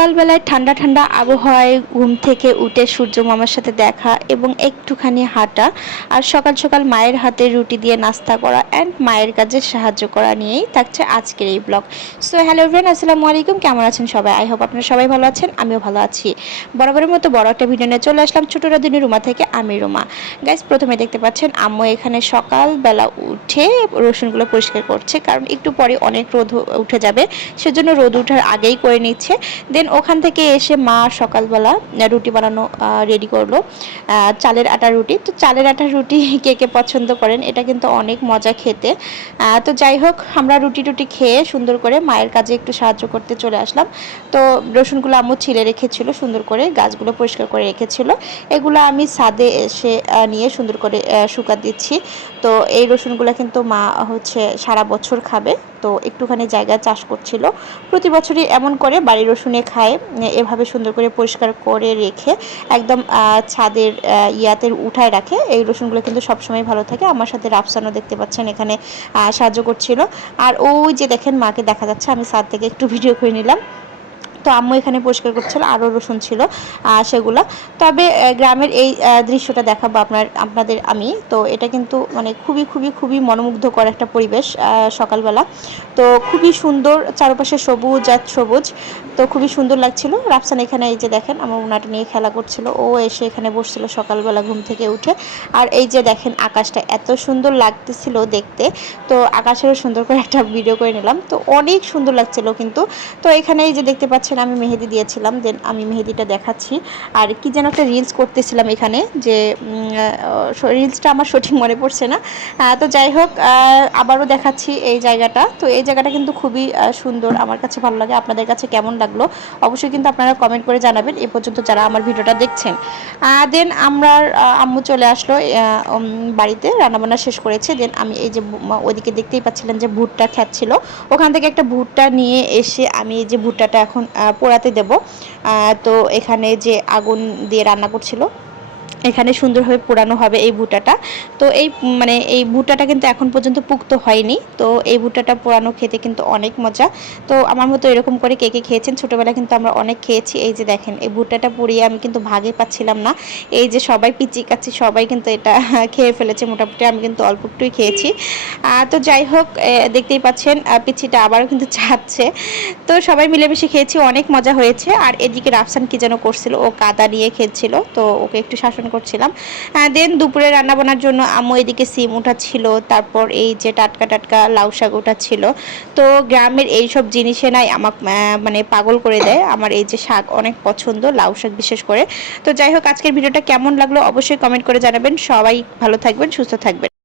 সকালবেলায় ঠান্ডা ঠান্ডা আবহাওয়ায় ঘুম থেকে উঠে সূর্য মামার সাথে দেখা এবং একটুখানি হাঁটা আর সকাল সকাল মায়ের হাতে রুটি দিয়ে নাস্তা করা অ্যান্ড মায়ের কাজে সাহায্য করা নিয়েই থাকছে আজকের এই ব্লগ। সো হ্যালো এভরিওয়ান, আসসালামু আলাইকুম। কেমন আছেন সবাই? আই হোপ আপনারা সবাই ভালো আছেন, আমিও ভালো আছি। বরাবরের মতো বড় একটা ভিডিও নিয়ে চলে আসলাম ছোট রাধুনী রুমা থেকে, আমি রুমা। গাইস, প্রথমে দেখতে পাচ্ছেন আম্মু এখানে সকালবেলা উঠে রসুনগুলো পরিষ্কার করছে, কারণ একটু পরে অনেক রোদ উঠে যাবে, সেজন্য রোদ ওঠার আগেই করে নিচ্ছে। দেন ওখান থেকে এসে মা সকালবেলা রুটি বানানো রেডি করলো, চালের আটার রুটি। তো চালের আটার রুটি কে কে পছন্দ করেন, এটা কিন্তু অনেক মজা খেতে। তো যাই হোক, আমরা রুটি টুটি খেয়ে সুন্দর করে মায়ের কাজে একটু সাহায্য করতে চলে আসলাম। তো রসুনগুলো আম্মু ছিলে রেখেছিল, সুন্দর করে গাছগুলো পরিষ্কার করে রেখেছিল। এগুলো আমি ছাদে এসে নিয়ে সুন্দর করে শুকা দিচ্ছি। তো এই রসুনগুলো কিন্তু মা হচ্ছে সারা বছর খাবে, তো একটুখানি জায়গায় চাষ করছিল। প্রতি বছরই এমন করে বাড়ির রসুনে খায়, এভাবে সুন্দর করে পরিষ্কার করে রেখে একদম ছাদের ইয়াতে উঠায় রাখে। এই রসুনগুলো কিন্তু সবসময় ভালো থাকে। আমার সাথে রাফসানও দেখতে পাচ্ছেন এখানে সাহায্য করছিল। আর ওই যে দেখেন মাকে দেখা যাচ্ছে, আমি ছাদ থেকে একটু ভিডিও করে নিলাম। তো আম্মু এখানে পরিষ্কার করছিল, আরও রসুন ছিল সেগুলো। তবে গ্রামের এই দৃশ্যটা দেখাবো আপনাদের আমি। তো এটা কিন্তু মানে খুবই খুবই খুবই মনোমুগ্ধকর একটা পরিবেশ সকালবেলা। তো খুবই সুন্দর, চারপাশে সবুজ আর সবুজ, তো খুবই সুন্দর লাগছিল। রাফসান এখানে এই যে দেখেন আমার উনাটা নিয়ে খেলা করছিল, ও এসে এখানে বসছিল সকালবেলা ঘুম থেকে উঠে। আর এই যে দেখেন আকাশটা এত সুন্দর লাগতেছিল দেখতে, তো আকাশেরও সুন্দর করে একটা ভিডিও করে নিলাম। তো অনেক সুন্দর লাগছিল কিন্তু। তো এখানে এই যে দেখতে পাচ্ছেন আমি মেহেদি দিয়েছিলাম, দেন আমি মেহেদিটা দেখাচ্ছি। আর কি যেন একটা রিলস করতেছিলাম এখানে, যে রিলসটা আমার সঠিক মনে পড়ছে না। তো যাই হোক, আবারও দেখাচ্ছি এই জায়গাটা। তো এই জায়গাটা কিন্তু খুবই সুন্দর, আমার কাছে ভালো লাগে। আপনাদের কাছে কেমন লাগলো অবশ্যই কিন্তু আপনারা কমেন্ট করে জানাবেন, এ পর্যন্ত যারা আমার ভিডিওটা দেখছেন। দেন আমরা আম্মু চলে আসলো বাড়িতে, রান্নাবান্না শেষ করেছে। দেন আমি এই যে ওইদিকে দেখতেই পাচ্ছিলেন যে ভুট্টা খাচ্ছিল, ওখান থেকে একটা ভুট্টা নিয়ে এসে আমি এই যে ভুট্টাটা এখন পোড়াতে দেব। তো এখানে যে আগুন দিয়ে রান্না করছিল, এখানে সুন্দরভাবে পোড়ানো হবে এই ভুট্টাটা। তো এই ভুট্টাটা কিন্তু এখন পর্যন্ত পুক্ত হয়নি। তো এই ভুট্টাটা পোড়ানো খেতে কিন্তু অনেক মজা। তো আমার মতো এরকম করে কে কে খেয়েছেন, ছোটোবেলায় কিন্তু আমরা অনেক খেয়েছি। এই যে দেখেন এই ভুট্টাটা পুড়িয়ে আমি কিন্তু ভাগে পাচ্ছিলাম না, এই যে সবাই পিচি কাচ্ছি সবাই কিন্তু এটা খেয়ে ফেলেছে মোটামুটি, আমি কিন্তু অল্প একটুই খেয়েছি। তো যাই হোক, দেখতেই পাচ্ছেন পিচিটা আবারও কিন্তু চাচ্ছে। তো সবাই মিলেমিশে খেয়েছি, অনেক মজা হয়েছে। আর এদিকে রাফসান কি যেন করছিল, ও কাদা নিয়ে খেলছিল, তো ওকে একটু শাসন করছিলাম। দেন দুপুরে রান্না বান্নার জন্য আম্মু এদিকে সিম উঠাচ্ছিল, তারপর এই যে টাটকা টাটকা লাউ শাক উঠাচ্ছিল। তো গ্রামের এইসব জিনিসে নাই আমাকে মানে পাগল করে দেয়। আমার এই যে শাক অনেক পছন্দ, লাউ শাক বিশেষ করে। তো যাই হোক, আজকের ভিডিওটা কেমন লাগলো অবশ্যই কমেন্ট করে জানাবেন। সবাই ভালো থাকবেন, সুস্থ থাকবেন।